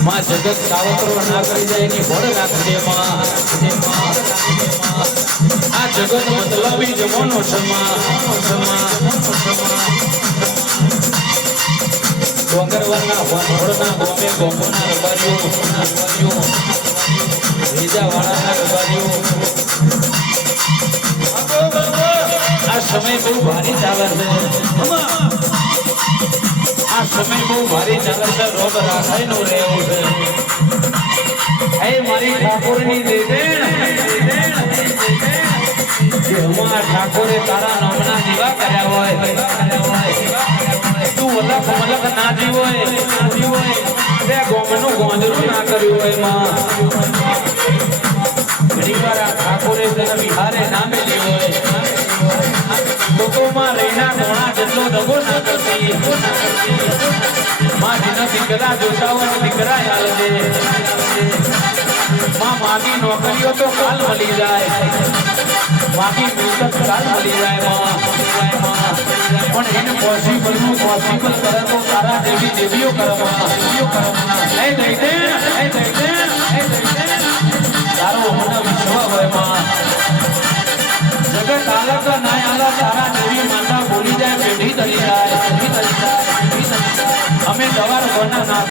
માં જગત સાવત્રો ના કરી જાય એની ભળ રાખજે માં આ જગત મતલબી જમોનો ક્ષમા ડોંગરવાના વનોડના ગોમે ગોમના રબારીઓ રીજાવાળાના રબારીઓ આ સમય બહુ ભારી ચાલે છે આ સમય બહુ ભારી ચાલે છે રોગ રાખાઈ નું રહેવું છે હે મારી ઠાકોરની દેદેણ જે હમણાં ઠાકોરે તારા નામના દીવા કર્યા હોય તું વલખ મલખ ના જીવો તે ગોમનું ગોંદરું ના કર્યું હોય માં ઘણી વાર આ ઠાકોરે તને વિહારે ના મેલી હોય લોકોમાં રહીના ઘોણા જેટલો દગો ના કરતી માં જેના દીકરા જોતા હોય દીકરા હાલ દે માં માગી નોકરીઓ તો કાલ મળી જાય માગી મિલકત કાલ મળી જાય માં પણ એને પોસિબલ નું પોસિબલ કરે તો તારા દેવી દેવીઓ કરવા હે દૈદેણ તારો મને વિશ્વાસ હોય માં જગત આલક ના આલક તારા દેવી માતા બોલી જાય પેઢી તરી જાય અમે દવાર કોના ના